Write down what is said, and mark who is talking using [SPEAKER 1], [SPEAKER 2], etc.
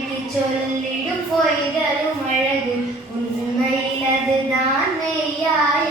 [SPEAKER 1] விழித்து சொல்லிடும் பொய்களும் அழகு. உண்மையில் அதுதான் மெய்யாய்